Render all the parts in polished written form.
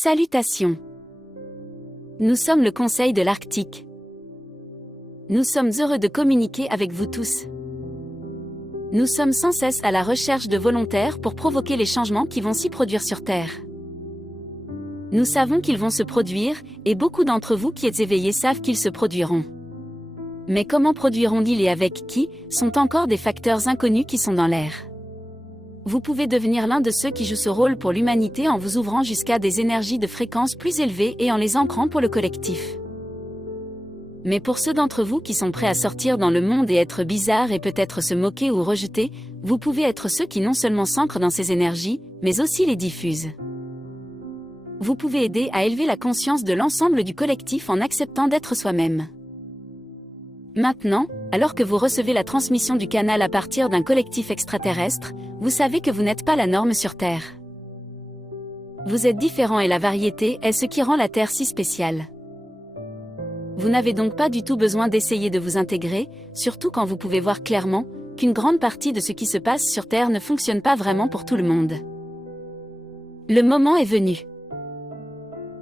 Salutations. Nous sommes le Conseil de l'Arctique. Nous sommes heureux de communiquer avec vous tous. Nous sommes sans cesse à la recherche de volontaires pour provoquer les changements qui vont s'y produire sur Terre. Nous savons qu'ils vont se produire, et beaucoup d'entre vous qui êtes éveillés savent qu'ils se produiront. Mais comment produiront-ils et avec qui, sont encore des facteurs inconnus qui sont dans l'air. Vous pouvez devenir l'un de ceux qui jouent ce rôle pour l'humanité en vous ouvrant jusqu'à des énergies de fréquence plus élevées et en les ancrant pour le collectif. Mais pour ceux d'entre vous qui sont prêts à sortir dans le monde et être bizarres et peut-être se moquer ou rejeter, vous pouvez être ceux qui non seulement s'ancrent dans ces énergies, mais aussi les diffusent. Vous pouvez aider à élever la conscience de l'ensemble du collectif en acceptant d'être soi-même. Maintenant, alors que vous recevez la transmission du canal à partir d'un collectif extraterrestre, vous savez que vous n'êtes pas la norme sur Terre. Vous êtes différent et la variété est ce qui rend la Terre si spéciale. Vous n'avez donc pas du tout besoin d'essayer de vous intégrer, surtout quand vous pouvez voir clairement qu'une grande partie de ce qui se passe sur Terre ne fonctionne pas vraiment pour tout le monde. Le moment est venu.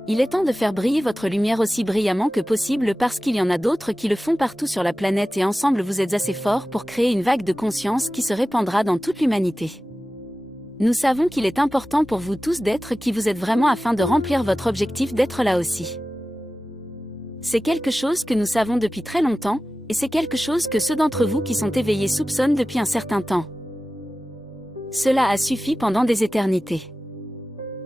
Il est temps de faire briller votre lumière aussi brillamment que possible parce qu'il y en a d'autres qui le font partout sur la planète et ensemble vous êtes assez forts pour créer une vague de conscience qui se répandra dans toute l'humanité. Nous savons qu'il est important pour vous tous d'être qui vous êtes vraiment afin de remplir votre objectif d'être là aussi. C'est quelque chose que nous savons depuis très longtemps, et c'est quelque chose que ceux d'entre vous qui sont éveillés soupçonnent depuis un certain temps. Cela a suffi pendant des éternités.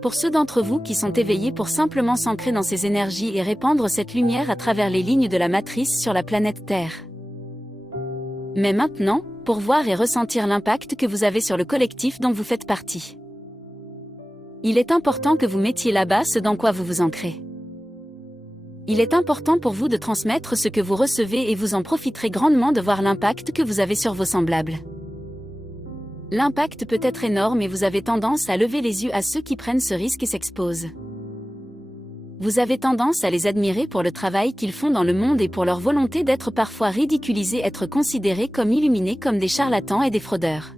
Pour ceux d'entre vous qui sont éveillés pour simplement s'ancrer dans ces énergies et répandre cette lumière à travers les lignes de la matrice sur la planète Terre. Mais maintenant, pour voir et ressentir l'impact que vous avez sur le collectif dont vous faites partie. Il est important que vous mettiez là-bas ce dans quoi vous vous ancrez. Il est important pour vous de transmettre ce que vous recevez et vous en profiterez grandement de voir l'impact que vous avez sur vos semblables. L'impact peut être énorme et vous avez tendance à lever les yeux à ceux qui prennent ce risque et s'exposent. Vous avez tendance à les admirer pour le travail qu'ils font dans le monde et pour leur volonté d'être parfois ridiculisés, être considérés comme illuminés comme des charlatans et des fraudeurs.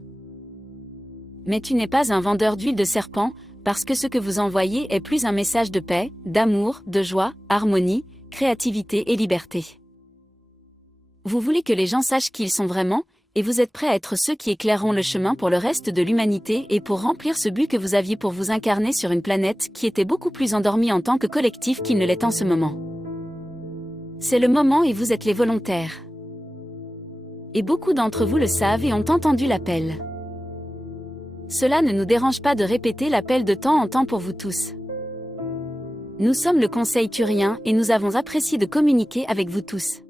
Mais tu n'es pas un vendeur d'huile de serpent, parce que ce que vous envoyez est plus un message de paix, d'amour, de joie, harmonie, créativité et liberté. Vous voulez que les gens sachent qui ils sont vraiment, et vous êtes prêts à être ceux qui éclaireront le chemin pour le reste de l'humanité et pour remplir ce but que vous aviez pour vous incarner sur une planète qui était beaucoup plus endormie en tant que collectif qu'il ne l'est en ce moment. C'est le moment et vous êtes les volontaires. Et beaucoup d'entre vous le savent et ont entendu l'appel. Cela ne nous dérange pas de répéter l'appel de temps en temps pour vous tous. Nous sommes le Conseil Turien et nous avons apprécié de communiquer avec vous tous.